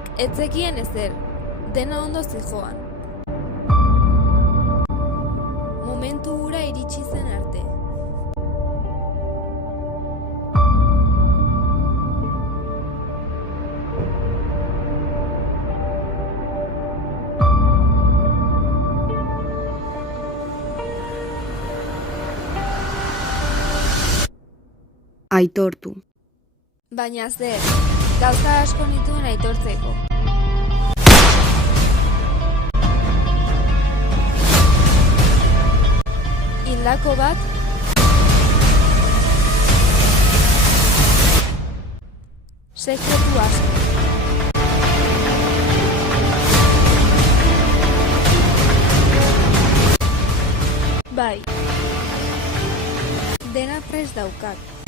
Inork etzekien ezer, dena ondo zijoan. Momentu hura iritsi zen arte. Aitortu. Baina zer, gauza asko nituen aitortzeko. Hildako bat, sekretu asko. Bai, dena prest daukat.